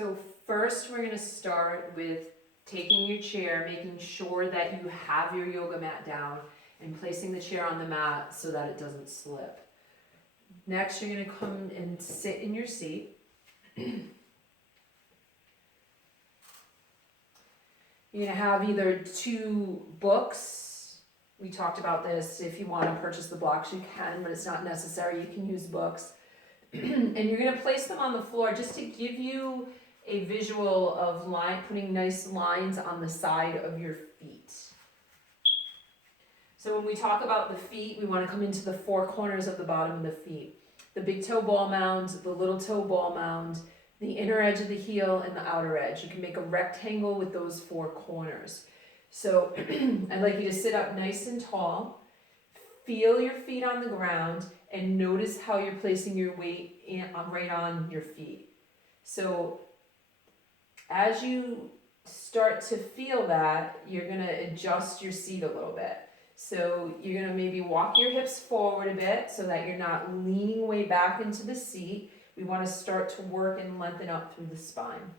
So first we're going to start with taking your chair, making sure that you have your yoga mat down and placing the chair on the mat so that it doesn't slip. Next you're going to come and sit in your seat. You're going to have either two books. We talked about this. If you want to purchase the blocks, you can, but it's not necessary. You can use books. And you're going to place them on the floor just to give you a visual of putting nice lines on the side of your feet. So when we talk about the feet, we want to come into the four corners of the bottom of the feet. The big toe ball mound, the little toe ball mound, the inner edge of the heel, and the outer edge. You can make a rectangle with those four corners. So I'd like you to sit up nice and tall, feel your feet on the ground, and notice how you're placing your weight right on your feet. So as you start to feel that, you're going to adjust your seat a little bit. So you're going to maybe walk your hips forward a bit so that you're not leaning way back into the seat. We want to start to work and lengthen up through the spine.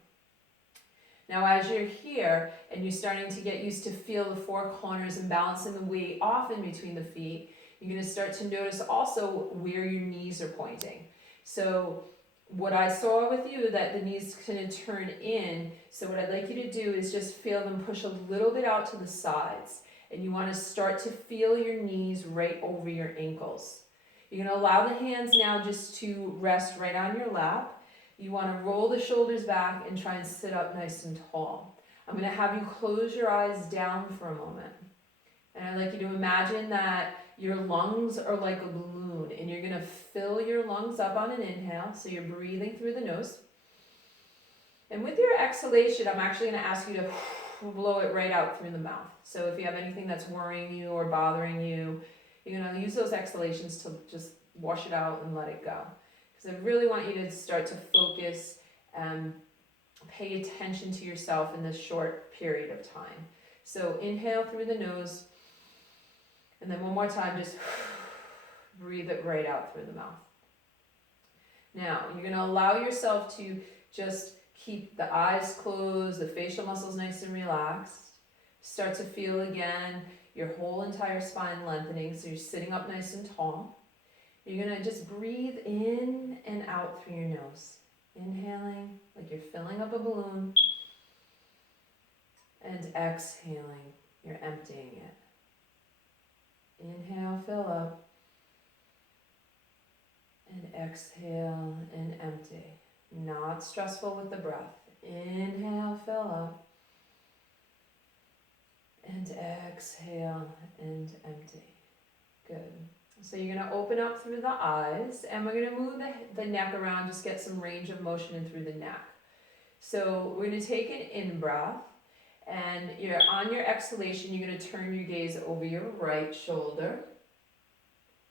Now as you're here and you're starting to get used to feel the four corners and balancing the weight off in between the feet, you're going to start to notice also where your knees are pointing. So what I saw with you, that the knees kind of turn in, so what I'd like you to do is just feel them push a little bit out to the sides. And you want to start to feel your knees right over your ankles. You're going to allow the hands now just to rest right on your lap. You want to roll the shoulders back and try and sit up nice and tall. I'm going to have you close your eyes down for a moment. And I'd like you to imagine that your lungs are like a balloon and you're going to fill your lungs up on an inhale. So you're breathing through the nose. And with your exhalation, I'm actually going to ask you to blow it right out through the mouth. So if you have anything that's worrying you or bothering you, you're going to use those exhalations to just wash it out and let it go. Because I really want you to start to focus and pay attention to yourself in this short period of time. So inhale through the nose, and then one more time, just breathe it right out through the mouth. Now, you're going to allow yourself to just keep the eyes closed, the facial muscles nice and relaxed. Start to feel again your whole entire spine lengthening, so you're sitting up nice and tall. You're going to just breathe in and out through your nose. Inhaling like you're filling up a balloon, and exhaling, you're emptying it. Inhale, fill up, and exhale and empty. Not stressful with the breath. Inhale, fill up, and exhale and empty. Good. So you're going to open up through the eyes, and we're going to move the neck around, just get some range of motion in through the neck. So we're going to take an in-breath, and on your exhalation, you're going to turn your gaze over your right shoulder.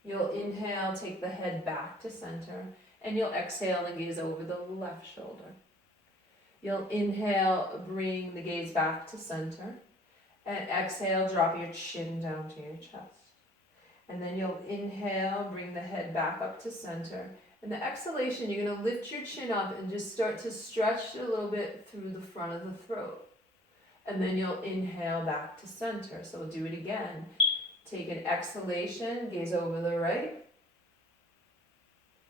You'll inhale, take the head back to center, and you'll exhale and gaze over the left shoulder. You'll inhale, bring the gaze back to center, and exhale, drop your chin down to your chest. And then you'll inhale, bring the head back up to center. And the exhalation, you're going to lift your chin up and just start to stretch a little bit through the front of the throat. And then you'll inhale back to center. So we'll do it again. Take an exhalation, gaze over the right.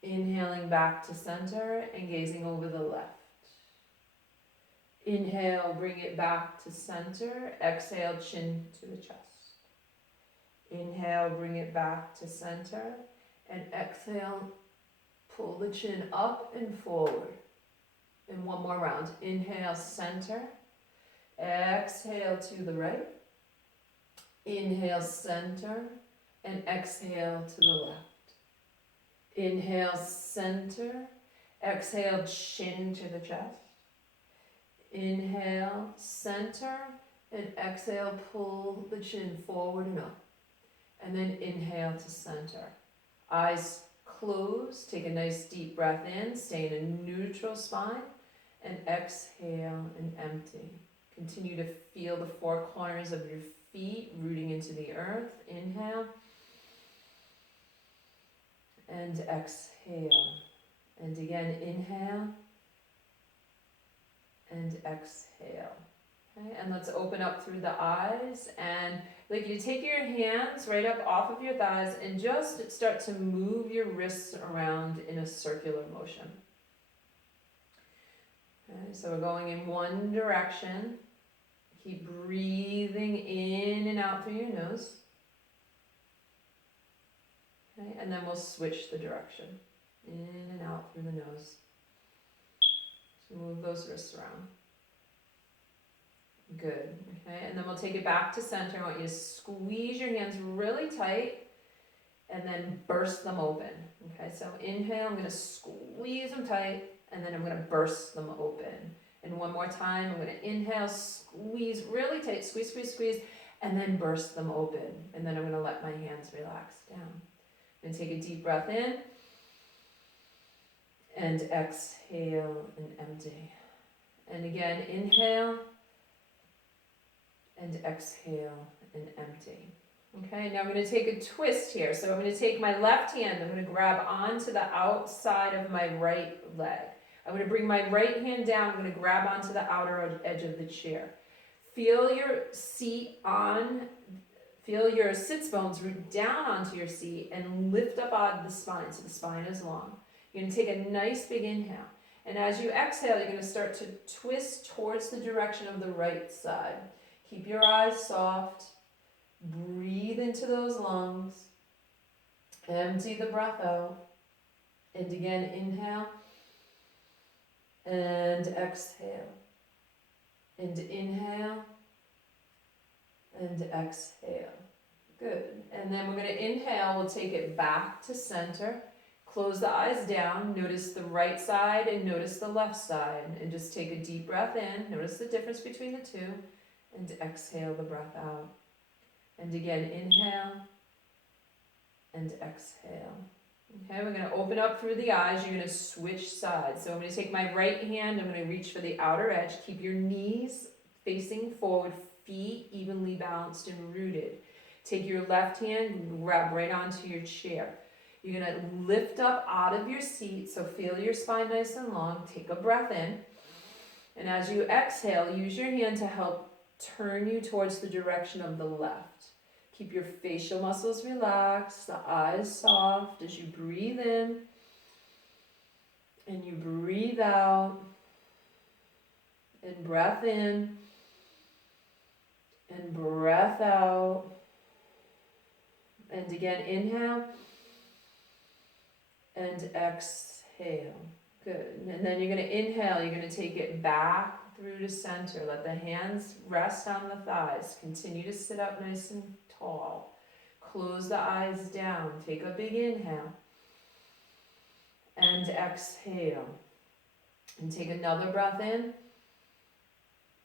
Inhaling back to center and gazing over the left. Inhale, bring it back to center. Exhale, chin to the chest. Inhale, bring it back to center. And exhale, pull the chin up and forward. And one more round. Inhale, center. Exhale to the right. Inhale, center. And exhale to the left. Inhale, center. Exhale, chin to the chest. Inhale, center. And exhale, pull the chin forward and up. And then inhale to center. Eyes closed. Take a nice deep breath in. Stay in a neutral spine. And exhale and empty. Continue to feel the four corners of your feet rooting into the earth. Inhale. And exhale. And again, inhale. and exhale. Okay, and let's open up through the eyes, and like you take your hands right up off of your thighs and just start to move your wrists around in a circular motion. Okay, so we're going in one direction. Keep breathing in and out through your nose. Okay, and then we'll switch the direction. In and out through the nose. So move those wrists around. Good. Okay, and then we'll take it back to center. I want you to squeeze your hands really tight and then burst them open. Okay, so inhale, I'm going to squeeze them tight, and then I'm going to burst them open. And one more time, I'm going to inhale, squeeze really tight, squeeze, squeeze, squeeze, and then burst them open. And then I'm going to let my hands relax down. And take a deep breath in, and exhale and empty. And again, inhale, and exhale and empty. Okay, now I'm going to take a twist here. So I'm going to take my left hand, I'm going to grab onto the outside of my right leg. I'm going to bring my right hand down, I'm going to grab onto the outer edge of the chair. Feel your seat on, feel your sits bones root down onto your seat and lift up out of the spine, so the spine is long. You're going to take a nice big inhale. And as you exhale, you're going to start to twist towards the direction of the right side. Keep your eyes soft. Breathe into those lungs. Empty the breath out. And again, inhale. And exhale. And inhale. And exhale. Good. And then we're going to inhale. We'll take it back to center. Close the eyes down. Notice the right side and notice the left side. And just take a deep breath in. Notice the difference between the two. And exhale the breath out. And again, inhale and exhale. Okay, we're going to open up through the eyes. You're going to switch sides. So I'm going to take my right hand. I'm going to reach for the outer edge. Keep your knees facing forward, feet evenly balanced and rooted. Take your left hand, grab right onto your chair. You're going to lift up out of your seat. So feel your spine nice and long. Take a breath in. And as you exhale, use your hand to help turn you towards the direction of the left. Keep your facial muscles relaxed, the eyes soft as you breathe in and you breathe out. And breath in and breath out. And again, inhale and exhale. Good. And then you're going to inhale, you're going to take it back through to center. Let the hands rest on the thighs. Continue to sit up nice and tall. Close the eyes down. Take a big inhale. And exhale. And take another breath in.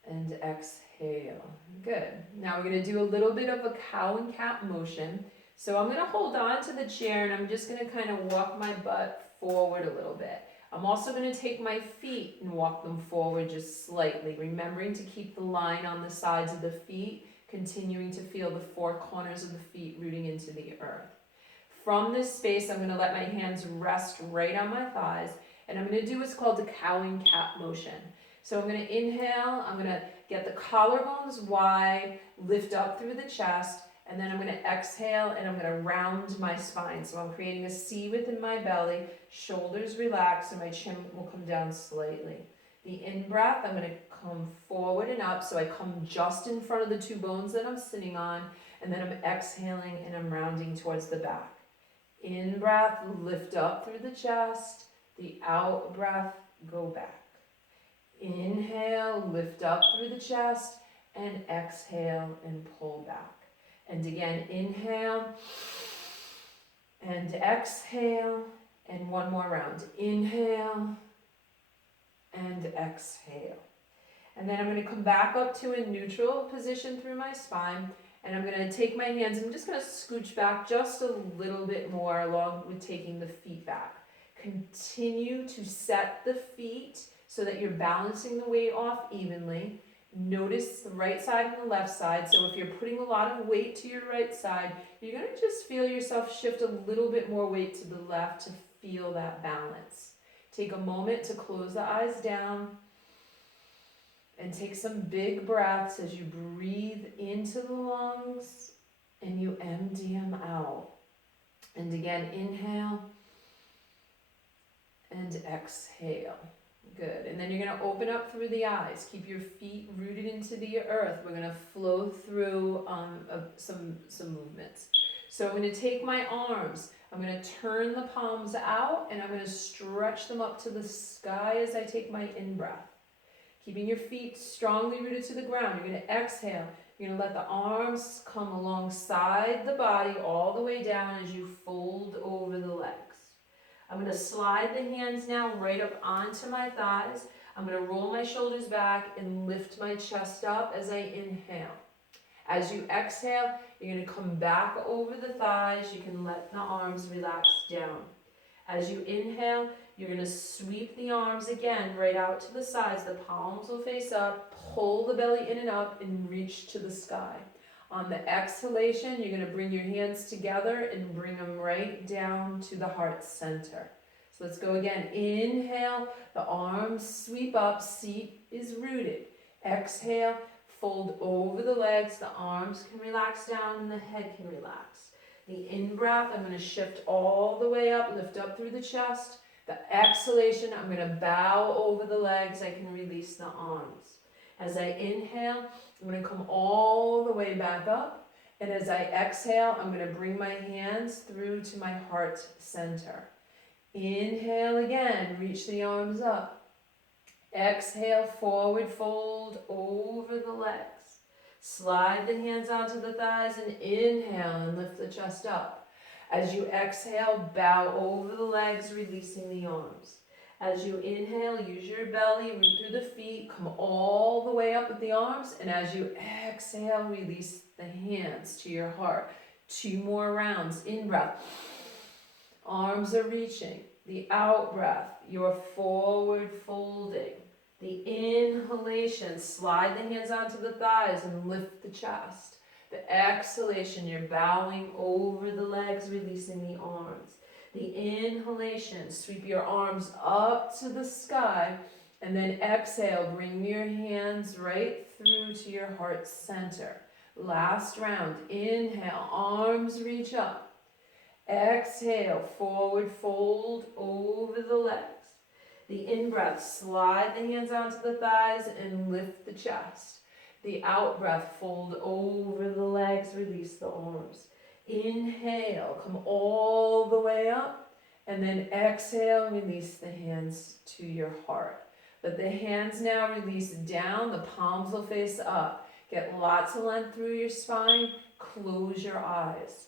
And exhale. Good. Now we're going to do a little bit of a cow and cat motion. So I'm going to hold on to the chair and I'm just going to kind of walk my butt forward a little bit. I'm also going to take my feet and walk them forward just slightly, remembering to keep the line on the sides of the feet, continuing to feel the four corners of the feet rooting into the earth. From this space, I'm going to let my hands rest right on my thighs, and I'm going to do what's called a cow and cat motion. So I'm going to inhale, I'm going to get the collarbones wide, lift up through the chest, and then I'm going to exhale and I'm going to round my spine. So I'm creating a C within my belly, shoulders relax, and my chin will come down slightly. The in-breath, I'm going to come forward and up, so I come just in front of the two bones that I'm sitting on, and then I'm exhaling and I'm rounding towards the back. In-breath, lift up through the chest. The out-breath, go back. Inhale, lift up through the chest, and exhale and pull back. And again, inhale and exhale, and one more round. Inhale and exhale. And then I'm going to come back up to a neutral position through my spine, and I'm going to take my hands, I'm just going to scooch back just a little bit more along with taking the feet back. Continue to set the feet so that you're balancing the weight off evenly. Notice the right side and the left side. So if you're putting a lot of weight to your right side, you're going to just feel yourself shift a little bit more weight to the left to feel that balance. Take a moment to close the eyes down And take some big breaths as you breathe into the lungs and you empty them out. And again, inhale and exhale. Good. And then you're going to open up through the eyes. Keep your feet rooted into the earth. We're going to flow through some movements. So I'm going to take my arms. I'm going to turn the palms out and I'm going to stretch them up to the sky as I take my in-breath. Keeping your feet strongly rooted to the ground. You're going to exhale. You're going to let the arms come alongside the body all the way down as you fold over the legs. I'm going to slide the hands now right up onto my thighs. I'm going to roll my shoulders back and lift my chest up as I inhale. As you exhale, you're going to come back over the thighs. You can let the arms relax down. As you inhale, you're going to sweep the arms again right out to the sides. The palms will face up. Pull the belly in and up and reach to the sky. On the exhalation, you're going to bring your hands together and bring them right down to the heart center. So let's go again. Inhale, the arms sweep up, seat is rooted. Exhale, fold over the legs, the arms can relax down and the head can relax. The in-breath, I'm going to shift all the way up, lift up through the chest. The exhalation, I'm going to bow over the legs, I can release the arms. As I inhale, I'm going to come all the way back up. And as I exhale, I'm going to bring my hands through to my heart center. Inhale again, reach the arms up. Exhale, forward fold over the legs. Slide the hands onto the thighs and inhale and lift the chest up. As you exhale, bow over the legs, releasing the arms. As you inhale, use your belly, root through the feet, come all the way up with the arms. And as you exhale, release the hands to your heart. 2 more rounds. In breath. Arms are reaching. The out breath, you're forward folding. The inhalation, slide the hands onto the thighs and lift the chest. The exhalation, you're bowing over the legs, releasing the arms. The inhalation, sweep your arms up to the sky, and then exhale, bring your hands right through to your heart center. Last round, inhale, arms reach up. Exhale, forward fold over the legs. The in-breath, slide the hands onto the thighs and lift the chest. The out-breath, fold over the legs, release the arms. Inhale, come all the way up, and then exhale, release the hands to your heart. Let the hands now release down, the palms will face up. Get lots of length through your spine, close your eyes.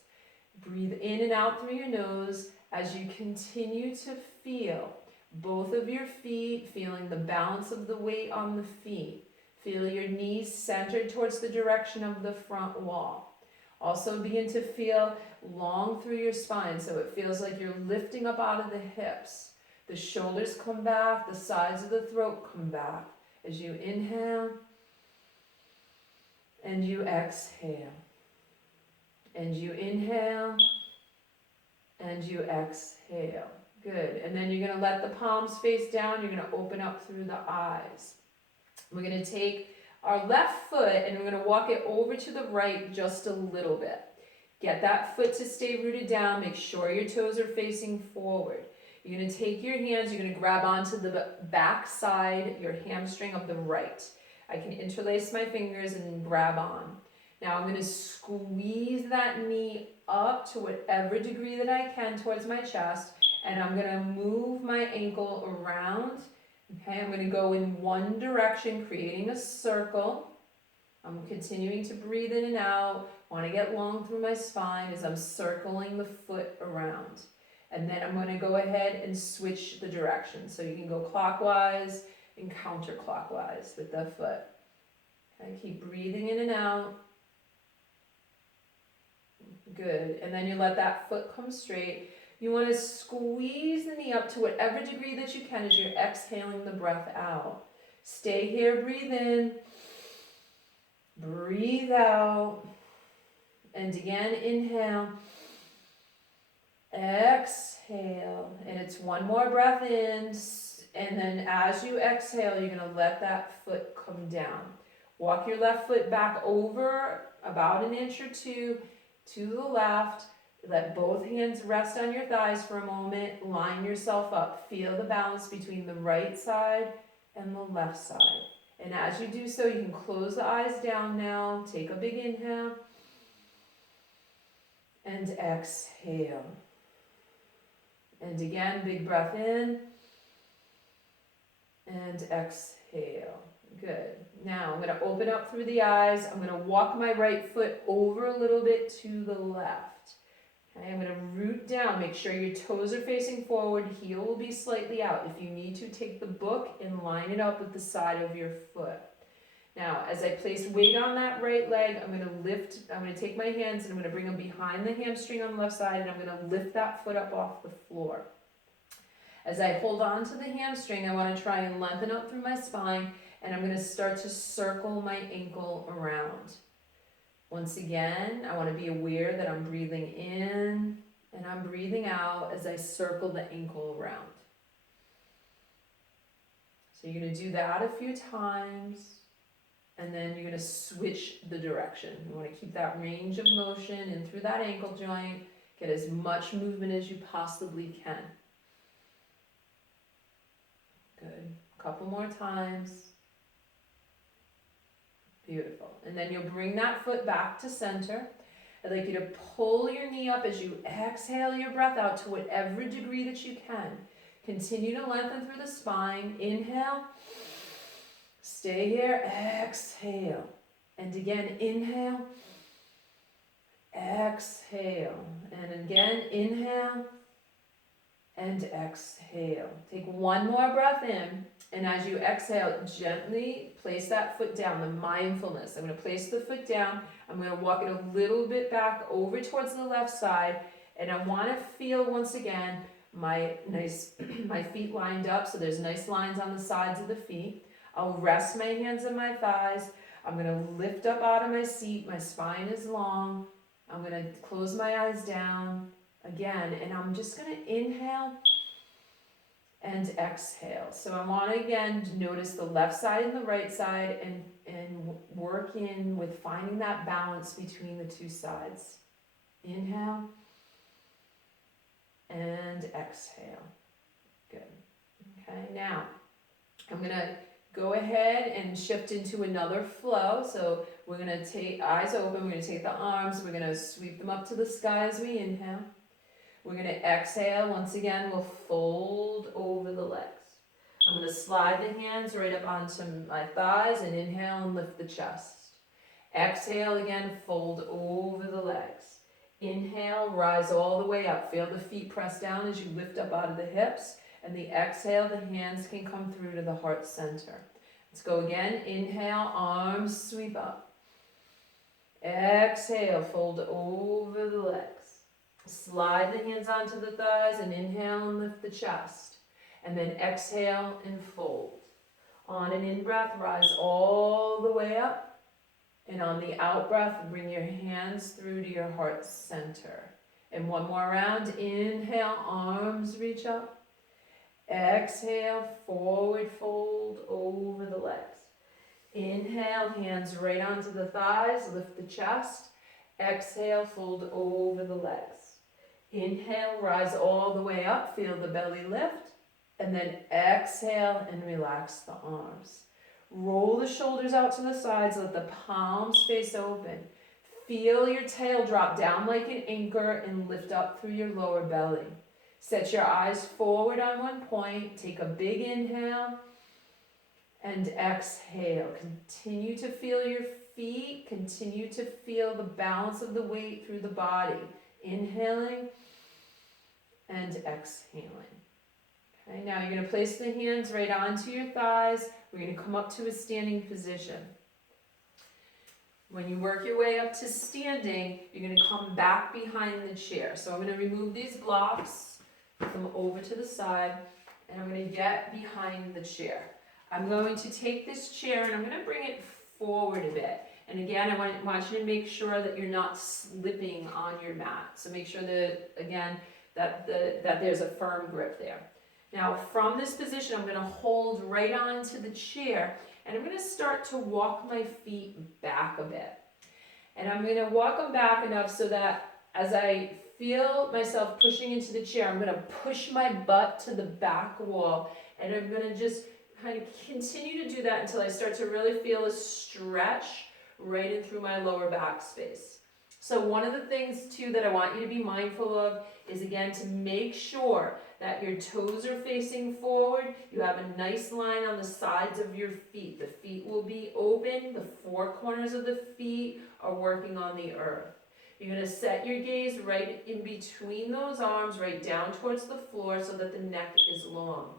Breathe in and out through your nose as you continue to feel both of your feet, feeling the balance of the weight on the feet. Feel your knees centered towards the direction of the front wall. Also begin to feel long through your spine, so it feels like you're lifting up out of the hips. The shoulders come back, the sides of the throat come back. As you inhale and you exhale. And you inhale and you exhale. Good. And then you're going to let the palms face down. You're going to open up through the eyes. We're going to take our left foot and we're going to walk it over to the right just a little bit. Get that foot to stay rooted down. Make sure your toes are facing forward. You're going to take your hands, you're going to grab onto the back side, your hamstring of the right. I can interlace my fingers and grab on. Now I'm going to squeeze that knee up to whatever degree that I can towards my chest, and I'm going to move my ankle around. Okay, I'm going to go in one direction, creating a circle. I'm continuing to breathe in and out. I want to get long through my spine as I'm circling the foot around. And then I'm going to go ahead and switch the direction. So you can go clockwise and counterclockwise with the foot. Okay, keep breathing in and out. Good. And then you let that foot come straight. You want to squeeze the knee up to whatever degree that you can as you're exhaling the breath out. Stay here, breathe in, breathe out, and again, inhale, exhale, and it's one more breath in, And then as you exhale, you're gonna let that foot come down. Walk your left foot back over about an inch or two to the left. Let both hands rest on your thighs for a moment. Line yourself up. Feel the balance between the right side and the left side. And as you do so, you can close the eyes down now. Take a big inhale. And exhale. And again, big breath in. And exhale. Good. Now I'm going to open up through the eyes. I'm going to walk my right foot over a little bit to the left. Okay, I'm going to root down. Make sure your toes are facing forward. Heel will be slightly out. If you need to, take the book and line it up with the side of your foot. Now, as I place weight on that right leg, I'm going to lift. I'm going to take my hands and I'm going to bring them behind the hamstring on the left side, and I'm going to lift that foot up off the floor. As I hold on to the hamstring, I want to try and lengthen up through my spine, and I'm going to start to circle my ankle around. Once again, I want to be aware that I'm breathing in and I'm breathing out as I circle the ankle around. So you're going to do that a few times, and then you're going to switch the direction. You want to keep that range of motion in through that ankle joint. Get as much movement as you possibly can. Good. A couple more times. Beautiful. And then you'll bring that foot back to center. I'd like you to pull your knee up as you exhale your breath out to whatever degree that you can. Continue to lengthen through the spine. Inhale. Stay here. Exhale. And again, inhale. Exhale. And again, inhale. And exhale. Take one more breath in. And as you exhale, gently place that foot down, the mindfulness. I'm going to place the foot down. I'm going to walk it a little bit back over towards the left side. And I want to feel once again my feet lined up. So there's nice lines on the sides of the feet. I'll rest my hands on my thighs. I'm going to lift up out of my seat. My spine is long. I'm going to close my eyes down again. And I'm just going to inhale and exhale. So I want to again notice the left side and the right side, and work in with finding that balance between the two sides. Inhale and exhale. Good. Okay, now I'm going to go ahead and shift into another flow. So we're going to take eyes open, we're going to take the arms, we're going to sweep them up to the sky as we inhale. We're going to exhale. Once again, we'll fold over the legs. I'm going to slide the hands right up onto my thighs and inhale and lift the chest. Exhale again, fold over the legs. Inhale, rise all the way up. Feel the feet press down as you lift up out of the hips. And the exhale, the hands can come through to the heart center. Let's go again. Inhale, arms sweep up. Exhale, fold over the legs. Slide the hands onto the thighs and inhale and lift the chest. And then exhale and fold. On an in-breath, rise all the way up. And on the out-breath, bring your hands through to your heart center. And one more round. Inhale, arms reach up. Exhale, forward fold over the legs. Inhale, hands right onto the thighs, lift the chest. Exhale, fold over the legs. Inhale, rise all the way up, feel the belly lift, and then exhale and relax the arms. Roll the shoulders out to the sides, let the palms face open. Feel your tail drop down like an anchor and lift up through your lower belly. Set your eyes forward on one point, take a big inhale, and exhale. Continue to feel your feet, continue to feel the balance of the weight through the body. Inhaling and exhaling. Okay, now you're going to place the hands right onto your thighs. We're going to come up to a standing position. When you work your way up to standing, you're going to come back behind the chair. So I'm going to remove these blocks, put them over to the side, and I'm going to get behind the chair. I'm going to take this chair and I'm going to bring it forward a bit. And again, I want you to make sure that you're not slipping on your mat. So make sure that, again, that there's a firm grip there. Now from this position, I'm gonna hold right onto the chair and I'm gonna start to walk my feet back a bit. And I'm gonna walk them back enough so that as I feel myself pushing into the chair, I'm gonna push my butt to the back wall and I'm gonna just kind of continue to do that until I start to really feel a stretch right in through my lower back space. So one of the things too that I want you to be mindful of is, again, to make sure that your toes are facing forward. You have a nice line on the sides of your feet. The feet will be open. The four corners of the feet are working on the earth. You're going to set your gaze right in between those arms, right down towards the floor so that the neck is long.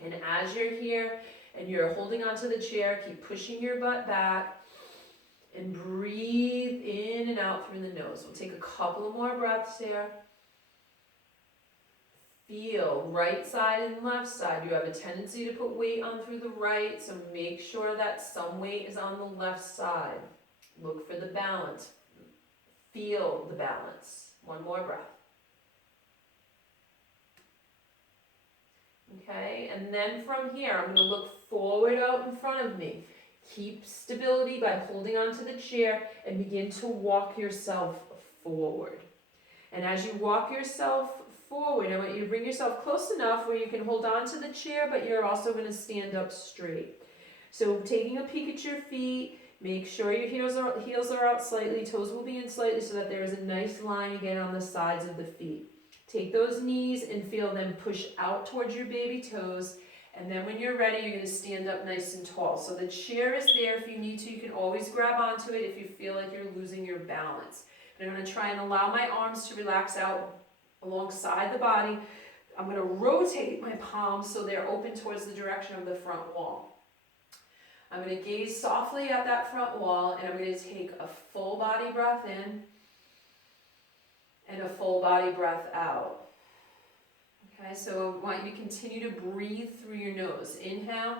And as you're here and you're holding onto the chair, keep pushing your butt back and breathe in and out through the nose. We'll take a couple of more breaths here. Feel right side and left side. You have a tendency to put weight on through the right, so make sure that some weight is on the left side. Look for the balance. Feel the balance. One more breath. Okay, and then from here, I'm going to look forward out in front of me. Keep stability by holding onto the chair and begin to walk yourself forward. And as you walk yourself forward, I want you to bring yourself close enough where you can hold on to the chair, but you're also going to stand up straight. So taking a peek at your feet, make sure your heels are out slightly, toes will be in slightly so that there is a nice line again on the sides of the feet. Take those knees and feel them push out towards your baby toes. And then when you're ready, you're going to stand up nice and tall. So the chair is there if you need to. You can always grab onto it if you feel like you're losing your balance. But I'm going to try and allow my arms to relax out alongside the body. I'm going to rotate my palms so they're open towards the direction of the front wall. I'm going to gaze softly at that front wall, and I'm going to take a full body breath in and a full body breath out. Okay, so I want you to continue to breathe through your nose. Inhale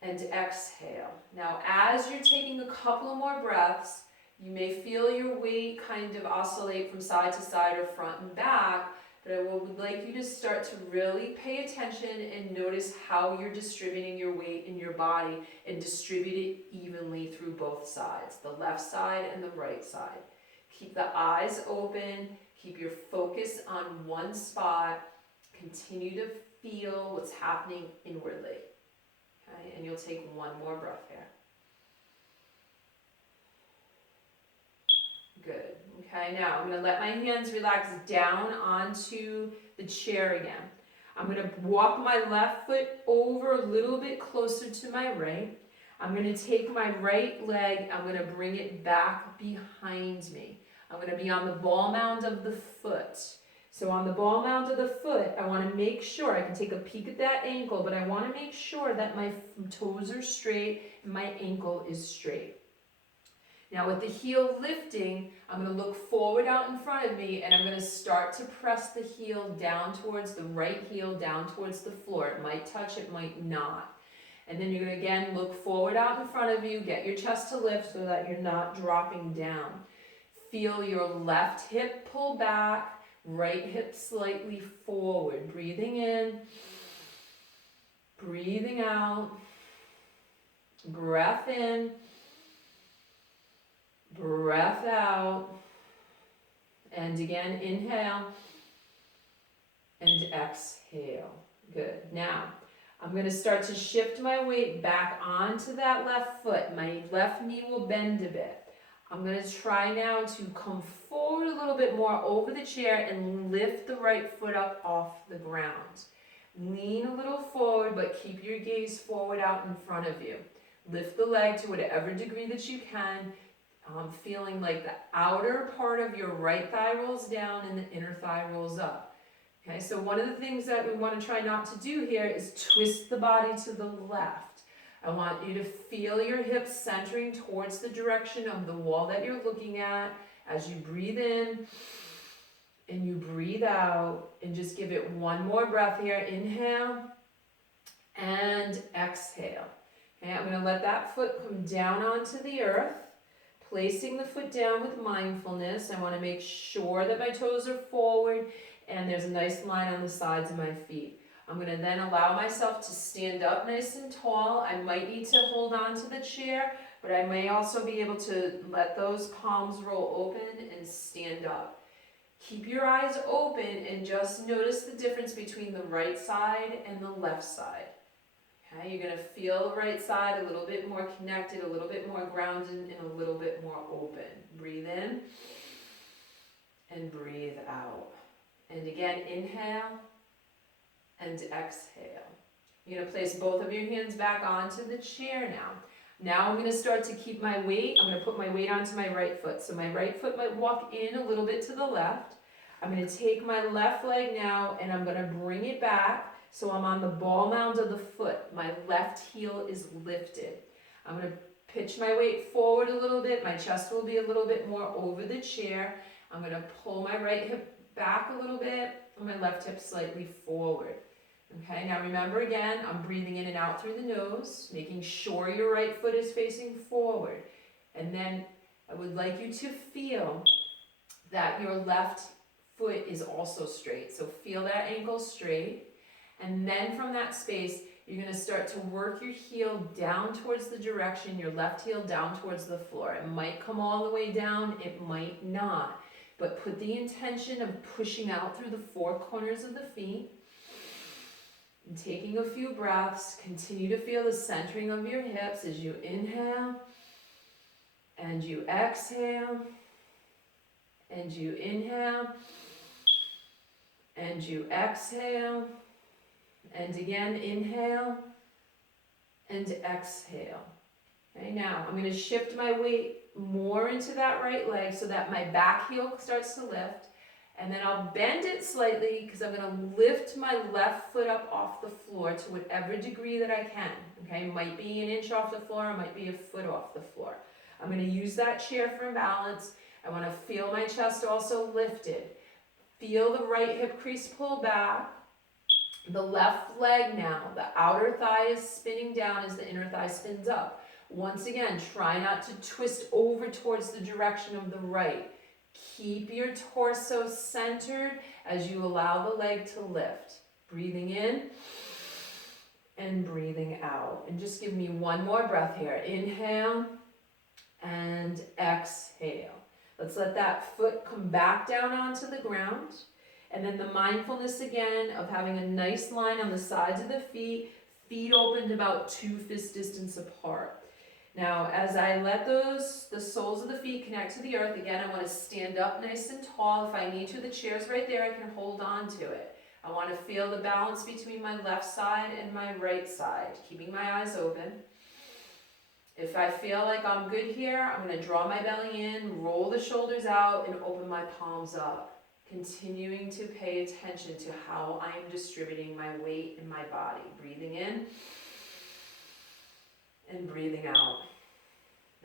and exhale. Now, as you're taking a couple of more breaths, you may feel your weight kind of oscillate from side to side or front and back, but I would like you to start to really pay attention and notice how you're distributing your weight in your body and distribute it evenly through both sides, the left side and the right side. Keep the eyes open. Keep your focus on one spot. Continue to feel what's happening inwardly. Okay, and you'll take one more breath here. Good. Okay, now I'm going to let my hands relax down onto the chair again. I'm going to walk my left foot over a little bit closer to my right. I'm going to take my right leg, I'm going to bring it back behind me. I'm going to be on the ball mound of the foot. So on the ball mound of the foot, I want to make sure, I can take a peek at that ankle, but I want to make sure that my toes are straight and my ankle is straight. Now with the heel lifting, I'm going to look forward out in front of me and I'm going to start to press the heel down towards the right heel, down towards the floor. It might touch, it might not. And then you're going to again look forward out in front of you, get your chest to lift so that you're not dropping down. Feel your left hip pull back, right hip slightly forward. Breathing in, breathing out, breath in, breath out, and again inhale and exhale. Good. Now, I'm going to start to shift my weight back onto that left foot. My left knee will bend a bit. I'm going to try now to come forward a little bit more over the chair and lift the right foot up off the ground. Lean a little forward, but keep your gaze forward out in front of you. Lift the leg to whatever degree that you can, feeling like the outer part of your right thigh rolls down and the inner thigh rolls up. Okay, so one of the things that we want to try not to do here is twist the body to the left. I want you to feel your hips centering towards the direction of the wall that you're looking at as you breathe in and you breathe out, and just give it one more breath here. Inhale and exhale. Okay, I'm going to let that foot come down onto the earth, placing the foot down with mindfulness. I want to make sure that my toes are forward and Again, there's a nice line on the sides of my feet. I'm gonna then allow myself to stand up nice and tall. I might need to hold on to the chair, but I may also be able to let those palms roll open and stand up. Keep your eyes open and just notice the difference between the right side and the left side. Okay, you're gonna feel the right side a little bit more connected, a little bit more grounded, and a little bit more open. Breathe in and breathe out. And again, inhale and exhale. You're gonna place both of your hands back onto the chair now. Now I'm gonna start to keep my weight. I'm gonna put my weight onto my right foot. So my right foot might walk in a little bit to the left. I'm gonna take my left leg now and I'm gonna bring it back so I'm on the ball mound of the foot. My left heel is lifted. I'm gonna pitch my weight forward a little bit. My chest will be a little bit more over the chair. I'm gonna pull my right hip back a little bit and my left hip slightly forward. Okay, now remember again, I'm breathing in and out through the nose, making sure your right foot is facing forward. And then I would like you to feel that your left foot is also straight. So feel that ankle straight. And then from that space, you're gonna start to work your heel down towards the direction, your left heel down towards the floor. It might come all the way down, it might not. But put the intention of pushing out through the four corners of the feet. And taking a few breaths, continue to feel the centering of your hips as you inhale and you exhale and you inhale and you exhale and again inhale and exhale. Okay, now I'm going to shift my weight more into that right leg so that my back heel starts to lift. And then I'll bend it slightly because I'm going to lift my left foot up off the floor to whatever degree that I can. Okay, might be an inch off the floor, it might be a foot off the floor. I'm going to use that chair for balance. I want to feel my chest also lifted. Feel the right hip crease pull back. The left leg now, the outer thigh is spinning down as the inner thigh spins up. Once again, try not to twist over towards the direction of the right. Keep your torso centered as you allow the leg to lift. Breathing in and breathing out. And just give me one more breath here. Inhale and exhale. Let's let that foot come back down onto the ground. And then the mindfulness again of having a nice line on the sides of the feet, feet opened about 2 fist distance apart. Now, as I let the soles of the feet connect to the earth, again, I want to stand up nice and tall. If I need to, the chair's right there, I can hold on to it. I want to feel the balance between my left side and my right side, keeping my eyes open. If I feel like I'm good here, I'm going to draw my belly in, roll the shoulders out, and open my palms up, continuing to pay attention to how I am distributing my weight in my body. Breathing in and breathing out.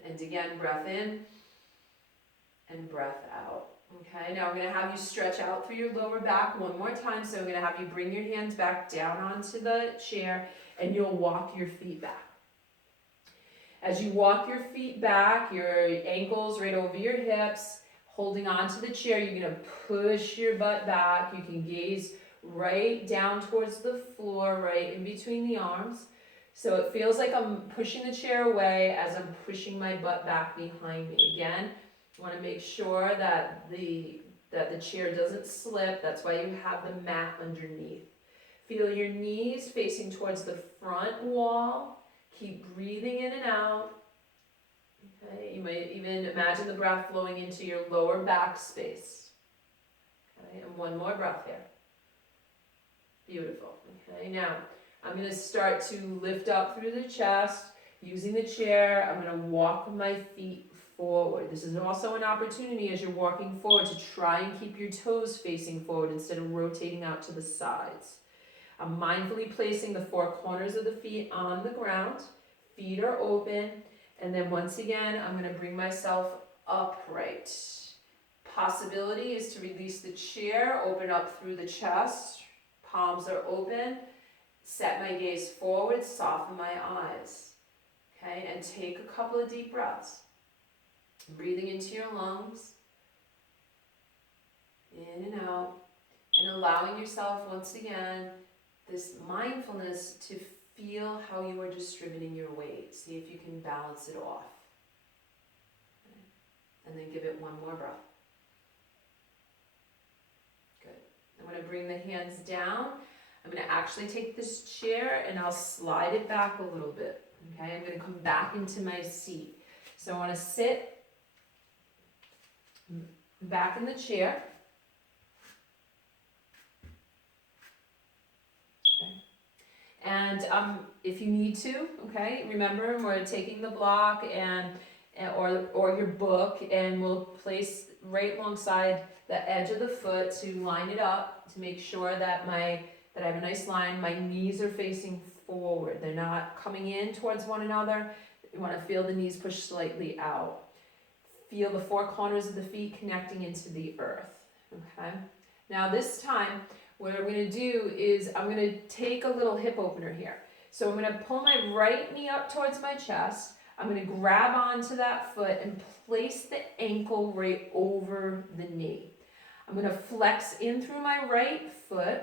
And again, breath in and breath out. Okay, now I'm going to have you stretch out through your lower back one more time. So I'm going to have you bring your hands back down onto the chair and you'll walk your feet back. As you walk your feet back, your ankles right over your hips, holding onto the chair, you're going to push your butt back. You can gaze right down towards the floor, right in between the arms. So it feels like I'm pushing the chair away as I'm pushing my butt back behind me. Again, I want to make sure that the chair doesn't slip. That's why you have the mat underneath. Feel your knees facing towards the front wall. Keep breathing in and out. Okay, you might even imagine the breath flowing into your lower back space. Okay, and one more breath here. Beautiful. Okay, now I'm going to start to lift up through the chest using the chair. I'm going to walk my feet forward. This is also an opportunity as you're walking forward to try and keep your toes facing forward instead of rotating out to the sides. I'm mindfully placing the 4 corners of the feet on the ground. Feet are open. And then once again, I'm going to bring myself upright. Possibility is to release the chair, open up through the chest. Palms are open. Set my gaze forward, soften my eyes. Okay, and take a couple of deep breaths. Breathing into your lungs. In and out. And allowing yourself, once again, this mindfulness to feel how you are distributing your weight. See if you can balance it off. Okay. And then give it one more breath. Good. I'm going to bring the hands down. I'm going to actually take this chair and I'll slide it back a little bit. Okay, I'm going to come back into my seat. So I want to sit back in the chair. Okay. And if you need to, okay, remember we're taking the block or your book, and we'll place right alongside the edge of the foot to line it up to make sure that I have a nice line. My knees are facing forward. They're not coming in towards one another. You want to feel the knees push slightly out. Feel the four corners of the feet connecting into the earth. Okay. Now this time, what I'm going to do is I'm going to take a little hip opener here. So I'm going to pull my right knee up towards my chest. I'm going to grab onto that foot and place the ankle right over the knee. I'm going to flex in through my right foot.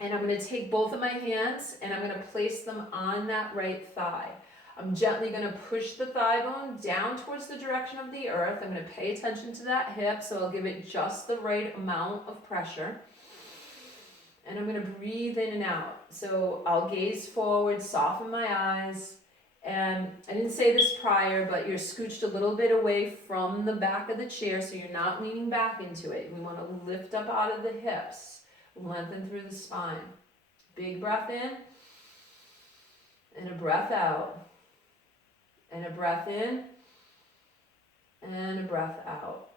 And I'm going to take both of my hands and I'm going to place them on that right thigh. I'm gently going to push the thigh bone down towards the direction of the earth. I'm going to pay attention to that hip, so I'll give it just the right amount of pressure. And I'm going to breathe in and out. So I'll gaze forward, soften my eyes. And I didn't say this prior, but you're scooched a little bit away from the back of the chair, so you're not leaning back into it. We want to lift up out of the hips. Lengthen through the spine. Big breath in, and a breath out, and a breath in, and a breath out.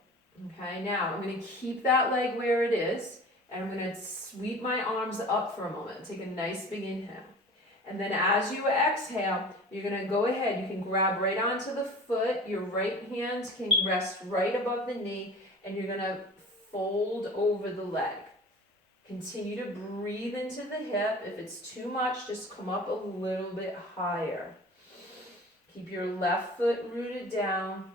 Okay, now I'm going to keep that leg where it is, and I'm going to sweep my arms up for a moment. Take a nice big inhale. And then as you exhale, you're going to go ahead. You can grab right onto the foot. Your right hand can rest right above the knee, and you're going to fold over the leg. Continue to breathe into the hip. If it's too much, just come up a little bit higher. Keep your left foot rooted down.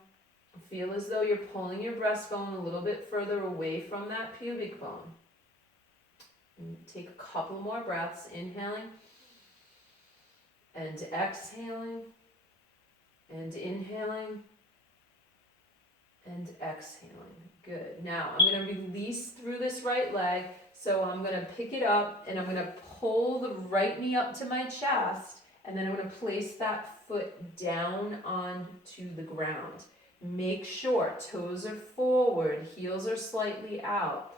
Feel as though you're pulling your breastbone a little bit further away from that pubic bone. And take a couple more breaths, inhaling and exhaling and inhaling and exhaling. Good. Now I'm going to release through this right leg. So I'm going to pick it up and I'm going to pull the right knee up to my chest, and then I'm going to place that foot down onto the ground. Make sure toes are forward, heels are slightly out.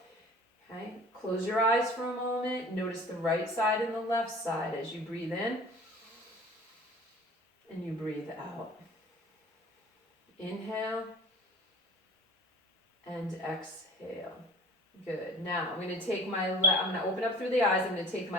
Okay, close your eyes for a moment. Notice the right side and the left side as you breathe in and you breathe out. Inhale and exhale. Good. Now I'm going to take I'm going to open up through the eyes. I'm going to take my